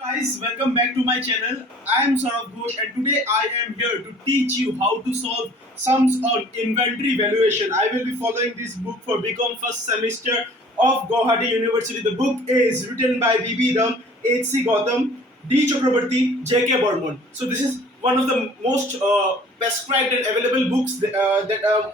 Guys, welcome back to my channel. I am Saurav Ghosh and today I am here to teach you how to solve sums on inventory valuation. I will be following this book for BCom first semester of Guwahati University. The book is written by B.B. Ram, H.C. Gautam, D. Chakrabarti, J.K. Burman. So this is one of the most prescribed and available books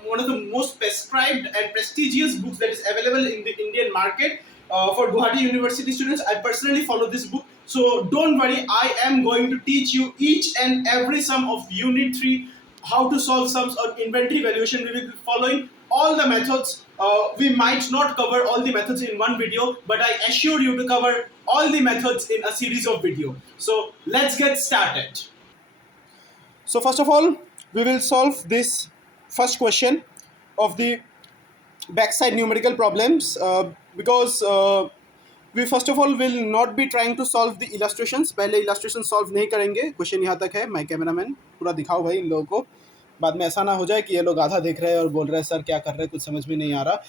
one of the most prescribed and prestigious books that is available in the Indian market for Guwahati University students. I personally follow this book. So don't worry, I am going to teach you each and every sum of Unit 3, how to solve sums on inventory valuation. We will be following all the methods. We might not cover all the methods in one video, but I assure you to cover all the methods in a series of video. So let's get started. So first of all, we will solve this first question of the backside numerical problems because we first of all will not be trying to solve the illustrations. पहले illustration solve नहीं करेंगे. Question यहाँ तक है. My cameraman पूरा दिखाओ भाई इन लोगों को. बाद में ऐसा ना हो जाए कि ये लोग आधा देख रहे हैं और बोल रहे हैं सर क्या कर रहे हैं, कुछ समझ में नहीं आ रहा.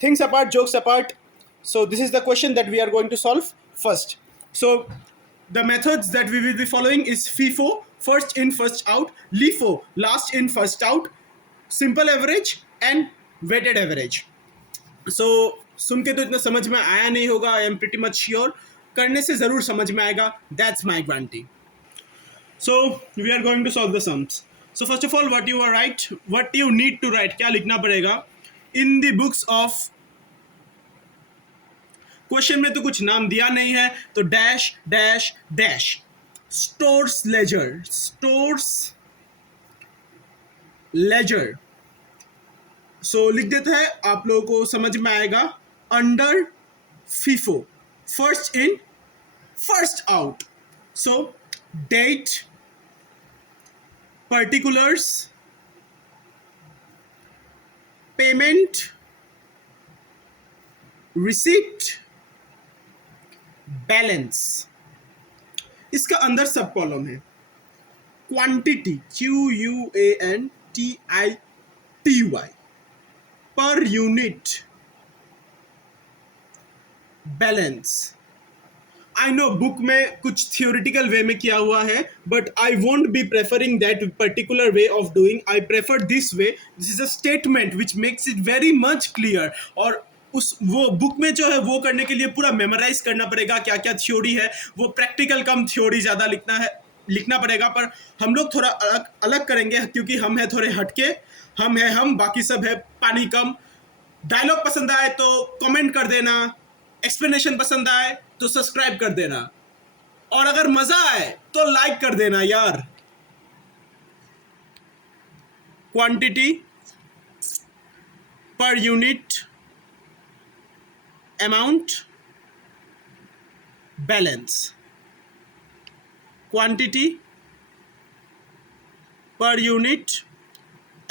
Things apart, jokes apart. So this is the question that we are going to solve first. So the methods that we will be following is FIFO, first in first out, LIFO, last in first out, simple average and weighted average. So सुन के तो इतना समझ में आया नहीं होगा. I am pretty much sure करने से ज़रूर समझ में आएगा. That's my guarantee. So we are going to solve the sums. So first of all what you need to write, क्या लिखना पड़ेगा in the books of. Question में तो कुछ नाम दिया नहीं है, तो dash dash dash stores ledger. So लिख देते हैं, आप लोगों को समझ में आएगा. Under FIFO, first in first out. So date, particulars, payment, receipt, balance. इसका अंदर सब कॉलम है. Quantity, QUANTITY, per unit, balance. I know book में कुछ थियोरिटिकल वे में किया हुआ है, but I won't be preferring that particular way of doing. I prefer this way. This is a statement which makes it very much clear. और उस वो book में जो है वो करने के लिए पूरा मेमोराइज करना पड़ेगा, क्या क्या थ्योरी है. वो प्रैक्टिकल कम थ्योरी ज़्यादा लिखना पड़ेगा. पर हम लोग थोड़ा अलग करेंगे क्योंकि हम है थोड़े हटके. हम बाकी सब है पानी कम. डायलॉग पसंद आए तो कमेंट कर देना. एक्सप्लेनेशन पसंद आए तो सब्सक्राइब कर देना. और अगर मजा आए तो लाइक कर देना यार. Quantity, per unit, amount, balance. Quantity, per unit,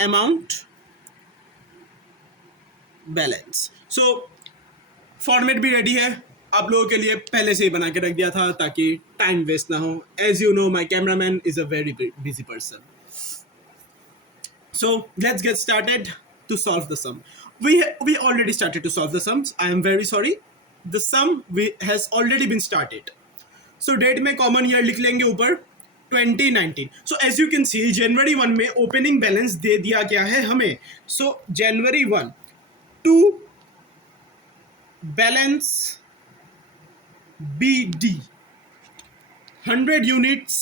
amount, balance. So format भी रेडी है आप लोगों के लिए, पहले से ही बना के रख दिया था ताकि टाइम वेस्ट ना हो. As you know my cameraman is a very busy person. So let's get started to solve the sum. We already started to solve the sums. I am very sorry. The sum has already been started. So date में common year लिख लेंगे ऊपर 2019. So as you can see January 1 में opening balance दे दिया गया है हमें. So January 1 to balance BD 100 units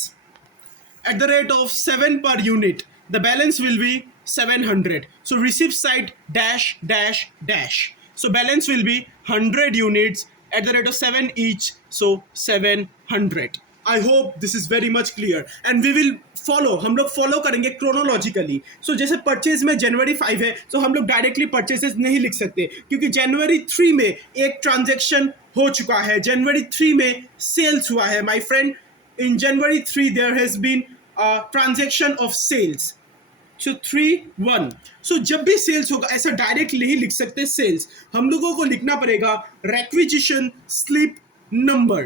at the rate of 7 per unit. The balance will be 700. So receipt side dash dash dash. So balance will be 100 units at the rate of 7 each. So 700. I hope this is very much clear. And we will follow. हम लोग follow करेंगे chronologically. So जैसे purchase में January 5 है, तो हम लोग directly purchases नहीं लिख सकते क्योंकि January 3 में एक transaction हो चुका है. January 3 में sales हुआ है. My friend, in January 3 there has been transaction of sales. So 3-1. So जब भी सेल्स होगा ऐसा डायरेक्ट नहीं लिख सकते सेल्स. हम लोगों को लिखना पड़ेगा requisition slip number.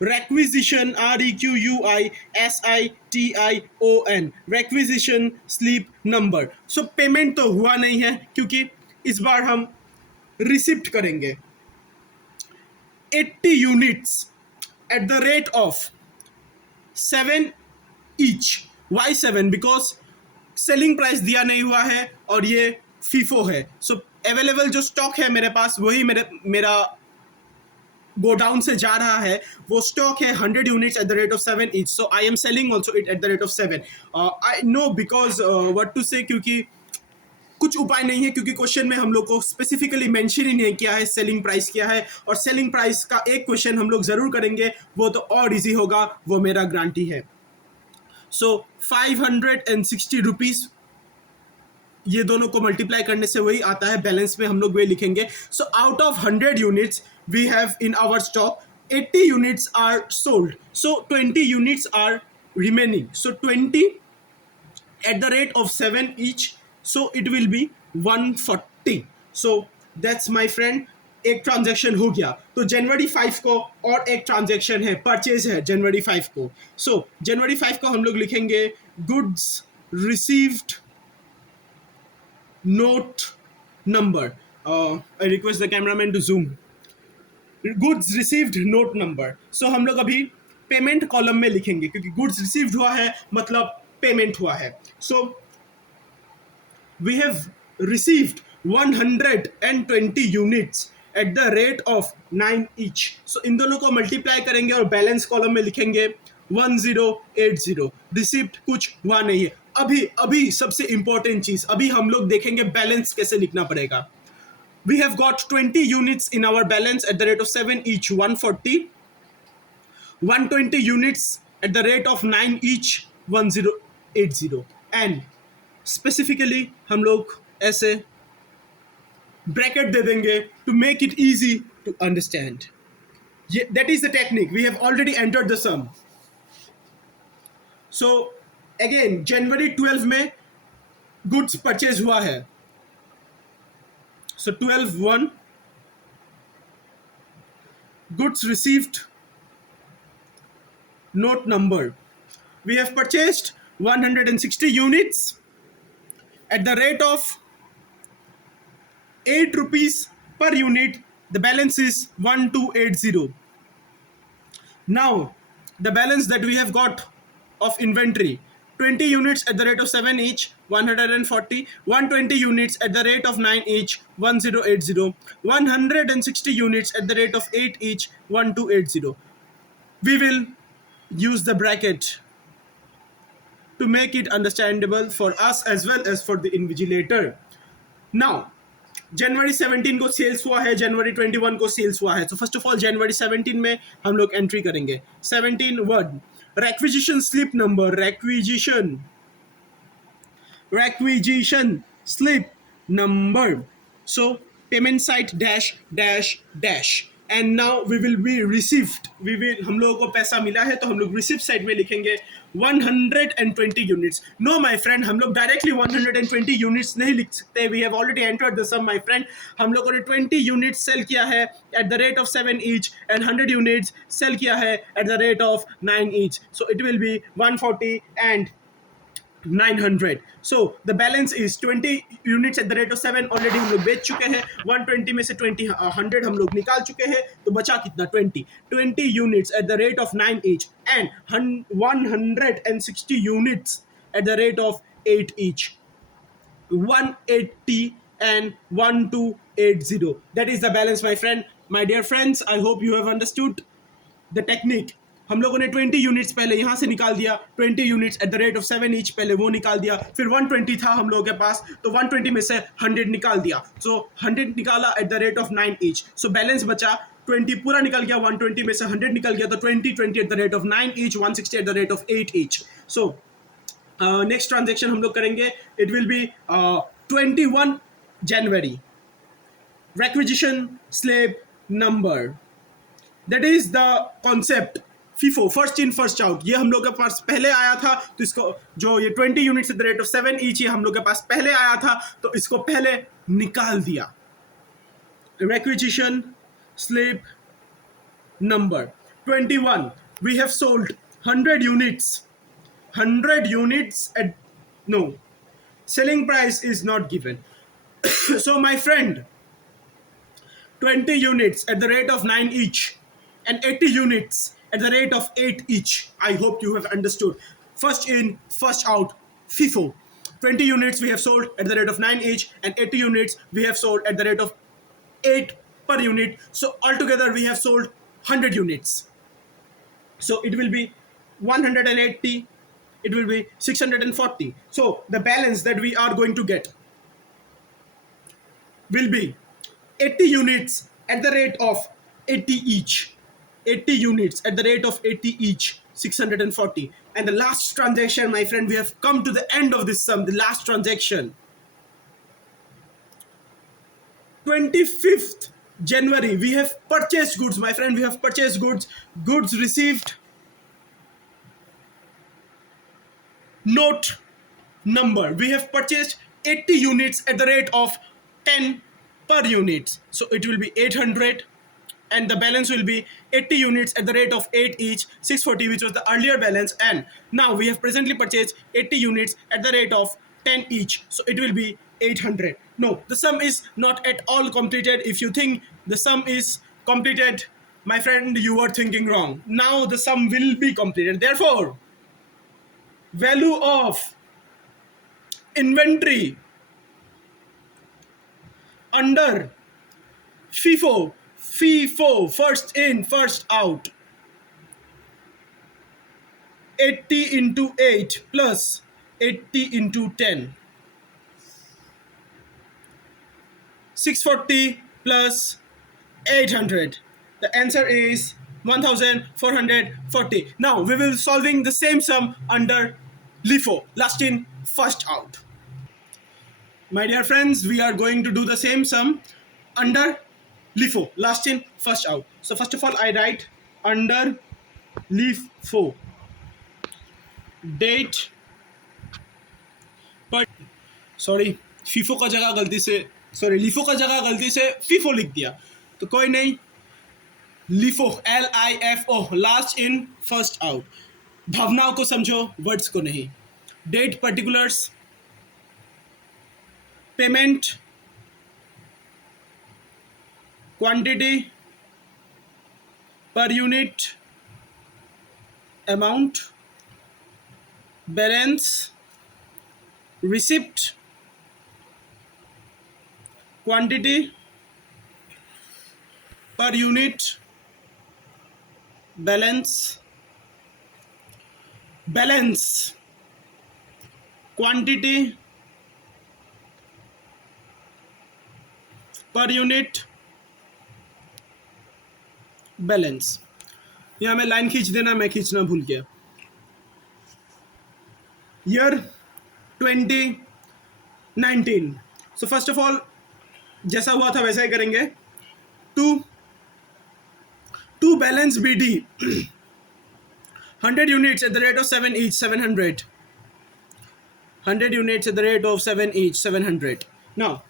requisition REQUISITION requisition slip number. सो पेमेंट तो हुआ नहीं है क्योंकि इस बार हम रिसिप्ट करेंगे. 80 units at the rate of 7 each. Why 7? Because selling price दिया नहीं हुआ है और ये फीफो है. सो अवेलेबल जो स्टॉक है मेरे पास वही मेरा गोडाउन से जा रहा है. वो स्टॉक है 100 units at the rate of 7 each. So I am selling also it at the rate of 7. I know because what to say, क्योंकि कुछ उपाय नहीं है, क्योंकि क्वेश्चन में हम लोग को स्पेसिफिकली मेंशन ही नहीं किया है सेलिंग प्राइस क्या है. और सेलिंग प्राइस का एक क्वेश्चन हम लोग जरूर करेंगे, वो तो और इजी होगा, वो मेरा गारंटी है. सो 560 रुपीज, ये दोनों को मल्टीप्लाई करने से वही आता है. बैलेंस में हम लोग वही लिखेंगे. So out of 100 units we have in our stock 80 units are sold. So 20 units are remaining. So 20 at the rate of 7 each, so it will be 140. So that's my friend, एक transaction हो गया. तो जनवरी 5 को और एक transaction है, purchase है जनवरी 5 को. सो जनवरी 5 को हम लोग लिखेंगे goods received note number. I request the cameraman to zoom. Goods received note number. So हम लोग अभी पेमेंट कॉलम में लिखेंगे, क्योंकि गुड्स रिसीव्ड हुआ है मतलब पेमेंट हुआ है. So we have received 120 units at the rate of 9 each. So इन दोनों को मल्टीप्लाई करेंगे और बैलेंस कॉलम में लिखेंगे 1080. रिसीव्ड कुछ हुआ नहीं है. अभी सबसे इंपॉर्टेंट चीज, अभी हम लोग देखेंगे बैलेंस कैसे लिखना पड़ेगा. We have got 20 units in our balance at the rate of 7 each, 140. 120 units at the rate of 9 each, 1080. And specifically हम लोग ऐसे ब्रैकेट दे देंगे to make it easy to understand. That is the technique. We have already entered the sum. So again, जनवरी 12 में goods purchase हुआ है. So 12/1 goods received note number. We have purchased 160 units at the rate of 8 rupees per unit. The balance is 1280. Now the balance that we have got of inventory, 20 units at the rate of 7 each, 140. 120 units at the rate of 9 each, 1080. 160 units at the rate of 8 each, 1280. We will use the bracket to make it understandable for us as well as for the invigilator. Now जनवरी 17 को sales हुआ है, जनवरी 21 को sales हुआ है. तो first of all जनवरी 17 में हम लोग एंट्री करेंगे. 17 word requisition slip number, requisition slip number. So payment site dash dash dash, and now we will be received. हम लोगों को पैसा मिला है तो हम लोग रिसिप्ट साइड में लिखेंगे 120 यूनिट्स. नो माय फ्रेंड, हम लोग डायरेक्टली 120 यूनिट्स नहीं लिख सकते. We have already entered the sum my friend. हम लोगों ने 20 यूनिट्स सेल किया है at the rate of 7 each and 100 units sell किया है at the rate of 9 each. So it will be 140 and 900. So the balance is 20 units at the rate of 7 already हम लोग बेच चुके हैं. 120 में से 100 हम लोग निकाल चुके हैं, तो बचा कितना 20 units at the rate of 9 each and 160 units at the rate of 8 each, 180 and 1280. That is the balance, my friend. My dear friends, I hope you have understood the technique. हम लोगों ने 20 यूनिट्स पहले यहाँ से निकाल दिया, 20 units at the rate of 7 each पहले वो निकाल दिया. फिर 120 था हम लोगों के पास, तो 120 में से 100 निकाल दिया. सो 100 निकाला eight the rate of 9 each. So balance बचा 20 पूरा निकल गया, 120 में से 100 निकल गया, तो 20 eight the rate of 9 each, 160 eight the rate of 8 each. So next transaction हम लोग करेंगे. It will B 21 January. requisition slip number. That is the concept. FIFO, first in first out, ये हम लोग के पास पहले आया था, तो इसको जो ये 20 units at the rate of 7 each ये हम लोग के पास पहले आया था, तो इसको पहले निकाल दिया. Requisition slip number 21. We have sold 100 units. 100 units at no selling price is not given. So my friend, 20 units at the rate of 9 each. and 80 units at the rate of 8 each. I hope you have understood. First in, first out, FIFO. 20 units we have sold at the rate of 9 each, and 80 units we have sold at the rate of 8 per unit. So altogether we have sold 100 units. So it will be 180, it will be 640. So the balance that we are going to get will be 80 units at the rate of 80 each. 80 units at the rate of 80 each, 640. And the last transaction, my friend, we have come to the end of this sum. The last transaction, 25th January, we have purchased goods, my friend. We have purchased goods. Goods received, note number. We have purchased 80 units at the rate of 10 per unit. So it will be 800, and the balance will be 80 units at the rate of 8 each, 640, which was the earlier balance. And now we have presently purchased 80 units at the rate of 10 each. So it will be 800. No, the sum is not at all completed. If you think the sum is completed, my friend, you are thinking wrong. Now the sum will be completed. Therefore, value of inventory under FIFO, first in, first out, 80 into 8 plus 80 into 10, 640 plus 800. The answer is 1440. Now we will solving the same sum under LIFO, last in, first out. My dear friends, we are going to do the same sum under LIFO, last in, first out. So first of all, I write under LIFO, date पर sorry FIFO का जगह गलती से, sorry LIFO का जगह गलती से FIFO लिख दिया, तो कोई नहीं, LIFO, LIFO, last in first out. भावनाओं को समझो, वर्ड्स को नहीं. Date, particulars, payment, quantity per unit, amount, balance, receipt, quantity per unit, balance, quantity per unit, balance. यहाँ मैं लाइन खींच देना, मैं खींचना भूल गया. Year 2019. So first of all, जैसा हुआ था वैसा ही करेंगे. To balance BD 100 units at the rate of 7 each, 700. 100 units at the rate of 7 each, 700. Now,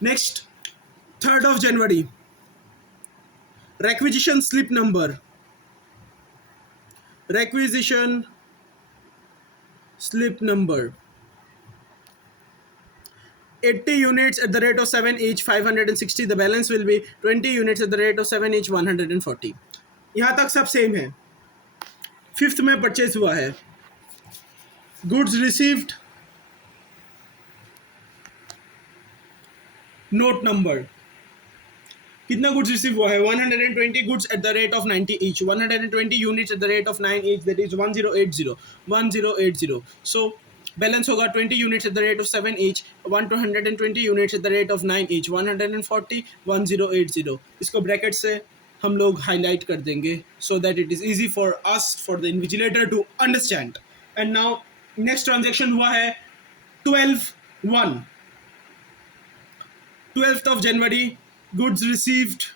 next, 3rd of January, requisition slip number. Requisition slip number. 80 units at the rate of 7 each, 560. The balance will be 20 units at the rate of 7 each, 140. यहाँ तक सब same है. 5th में purchase हुआ है. Goods received, note number. कितना goods receive हुआ है? 120 goods at the rate of 90 each. 120 units at the rate of 9 each, that is 1080. So balance होगा 20 units at the rate of 7 each, 120 units at the rate of 9 each, 140, 1080. इसको bracket से हम लोग highlight कर देंगे so that it is easy for us, for the invigilator to understand. And now next transaction हुआ है 12th of January. Goods received,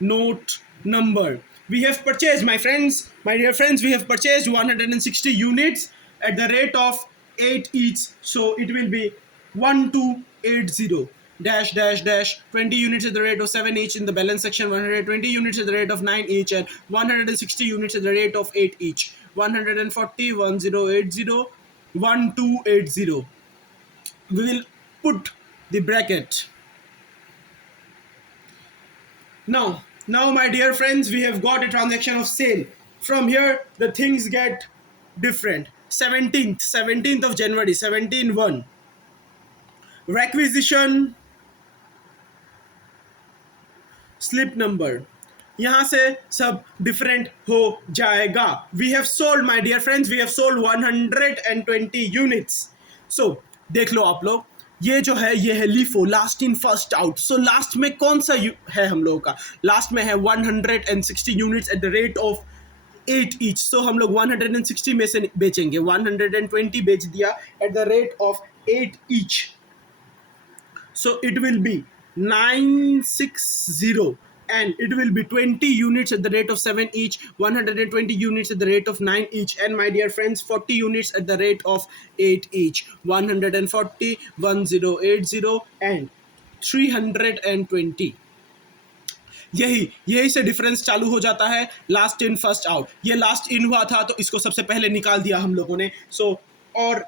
note number. We have purchased, my friends, my dear friends, we have purchased 160 units at the rate of 8 each. So it will be 1280 dash 20 units at the rate of 7 each in the balance section, 120 units at the rate of 9 each, and 160 units at the rate of 8 each, 140, 1080, 1280. We will put the bracket Now, my dear friends, we have got a transaction of sale. From here, the things get different. 17th of January, 17/1. Requisition slip number, यहाँ से सब different हो जाएगा. We have sold my dear friends, we have sold 120 units. So देख लो आप लोग, ये जो है ये है LIFO, last in first out. So last में कौन सा है हम लोगों का? लास्ट में है 160 units at the rate of 8 each. So हम लोग 160 में से बेचेंगे. 120 बेच दिया at the rate of 8 each. So it will be 960, and it will be 20 units at the rate of 7 each, 120 units at the rate of 9 each, and my dear friends, 40 units at the rate of 8 each. 140, 1080, and 320. यही यही से difference चालू हो जाता है. Last in first out, ये last in हुआ था तो इसको सबसे पहले निकाल दिया हम लोगों ने. सो और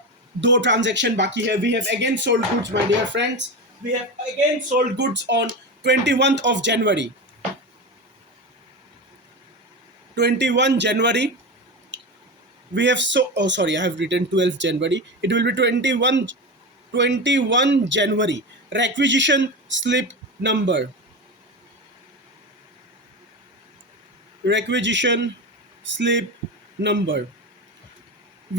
दो ट्रांजेक्शन बाकी है. We have again sold goods my dear friends. We have again sold goods on 21st of January. 21 January. We have oh sorry, I have written 12th January. It will be 21 January. Requisition slip number. Requisition slip number.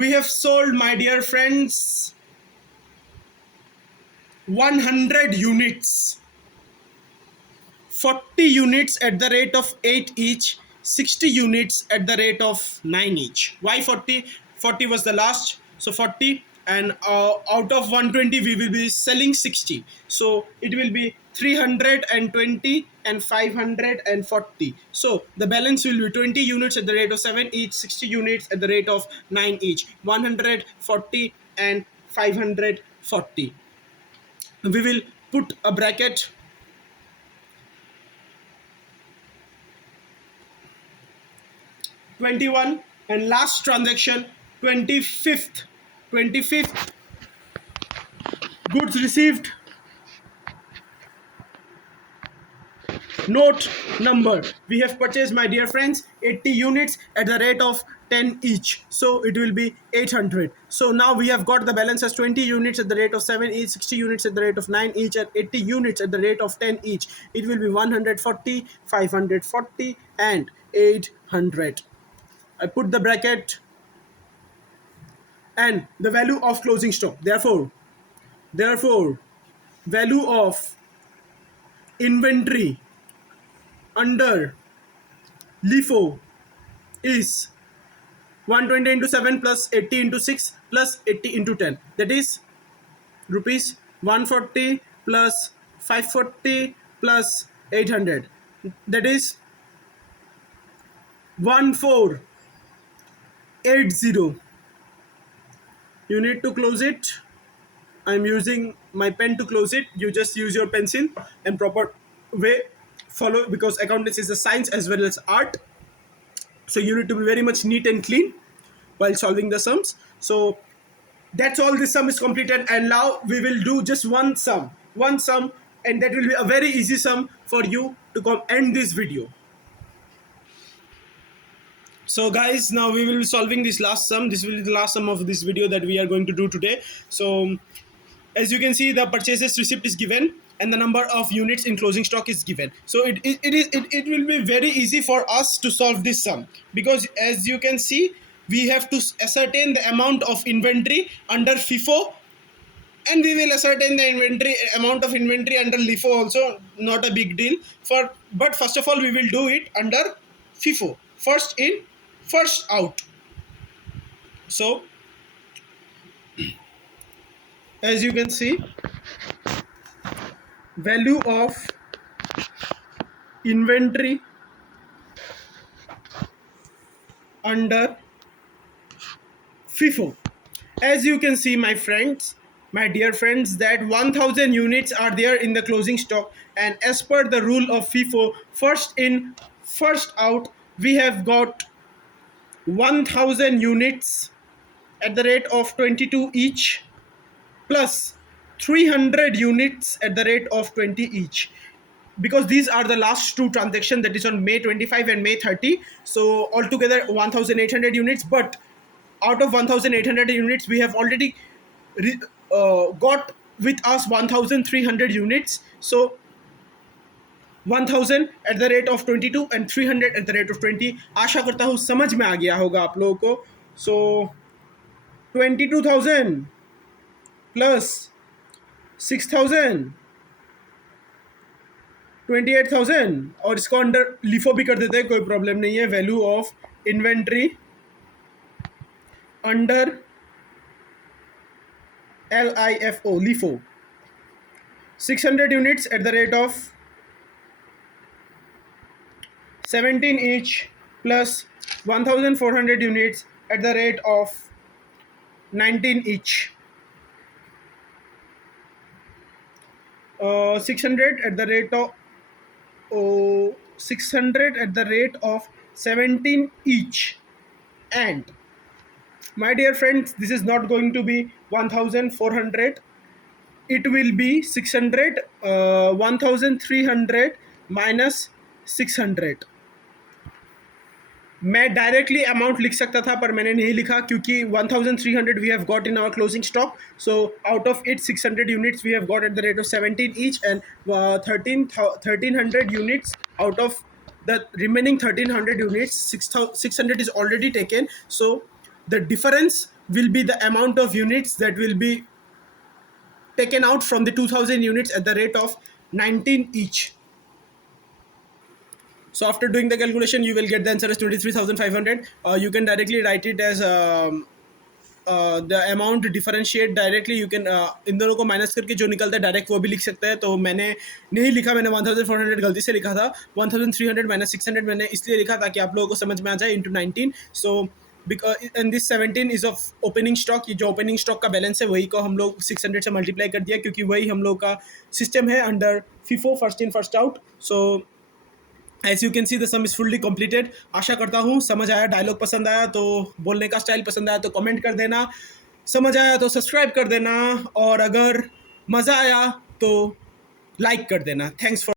We have sold, my dear friends, 100 units, 40 units at the rate of 8 each, 60 units at the rate of 9 each. Why 40? 40 was the last, so 40, and out of 120 we will be selling 60. So it will be 320 and 540. So the balance will be 20 units at the rate of 7 each, 60 units at the rate of 9 each, 140 and 540. We will put a bracket. #21 and last transaction 25th. Goods received. Note number. We have purchased, my dear friends, 80 units at the rate of 10 each. So it will be 800. So now we have got the balance as 20 units at the rate of 7 each, 60 units at the rate of 9 each, and 80 units at the rate of 10 each. It will be 140, 540, and 800. I put the bracket and the value of closing stock. Therefore, value of inventory under LIFO is 120 into 7 plus 80 into 6 plus 80 into 10. That is rupees 140 plus 540 plus 800. That is 1480. You need to close it. I'm using my pen to close it. You just use your pencil and proper way follow, because accountancy is a science as well as art. So you need to be very much neat and clean while solving the sums. So that's all. This sum is completed, and now we will do just one sum, and that will be a very easy sum for you to come end this video. So guys, now we will be solving this last sum. This will be the last sum of this video that we are going to do today. So as you can see, the purchases receipt is given and the number of units in closing stock is given. So it will be very easy for us to solve this sum, because as you can see, we have to ascertain the amount of inventory under FIFO, and we will ascertain the amount of inventory under LIFO also. Not a big deal, but first of all we will do it under FIFO, first in first out. So as you can see, value of inventory under FIFO. As you can see, my dear friends, that 1000 units are there in the closing stock, and as per the rule of FIFO, first in first out, we have got 1000 units at the rate of 22 each plus 300 units at the rate of 20 each. because these are the last two transactions, that is on May 25 and May 30. So altogether 1800 units, but out of 1800 units we have already got with us 1300 units. So 1000 at the rate of 22 and 300 at the rate of 20. आशा करता हूँ समझ में आ गया होगा आप लोगों को. So 22,000 plus 6,000 28,000, और इसको अंडर लिफो भी कर देते हैं, कोई प्रॉब्लम नहीं है. Value of inventory under LIFO, LIFO, 600 units at the rate of 17 each plus 1400 units at the rate of 19 each. 600 at the rate of 600 at the rate of 17 each. And my dear friends, this is not going to be 1400, it will be 600, 1300 minus 600. मैं directly amount लिख सकता था पर मैंने नहीं लिखा क्योंकि 1300 we have got in our closing stock. So out of it 600 units we have got at the rate of 17 each and 1300 units out of the remaining 1300 units, 600 is already taken. So the difference will be the amount of units that will be taken out from the 2000 units at the rate of 19 each. So after doing the calculation, you will get the answer as 23,500. You can directly write it as the amount differentiate directly. You can इन दोनों को minus करके जो निकलता है direct वो भी लिख सकते हैं. तो मैंने नहीं लिखा, मैंने 1400 गलती से लिखा था. 1300 माइनस 600 मैंने इसलिए लिखा ताकि आप लोगों को समझ में आ जाए into 19. So and this 17 is of opening stock. ये जो ओपनिंग स्टॉक का बैलेंस है वही को हम लोग 600 से मल्टीप्लाई कर दिया क्योंकि वही हम लोग का सिस्टम है under FIFO, first in first out. So as you can see the sum is fully completed. आशा करता हूँ समझ आया. डायलॉग पसंद आया तो, बोलने का स्टाइल पसंद आया तो कमेंट कर देना. समझ आया तो सब्सक्राइब कर देना, और अगर मज़ा आया तो लाइक कर देना. Thanks for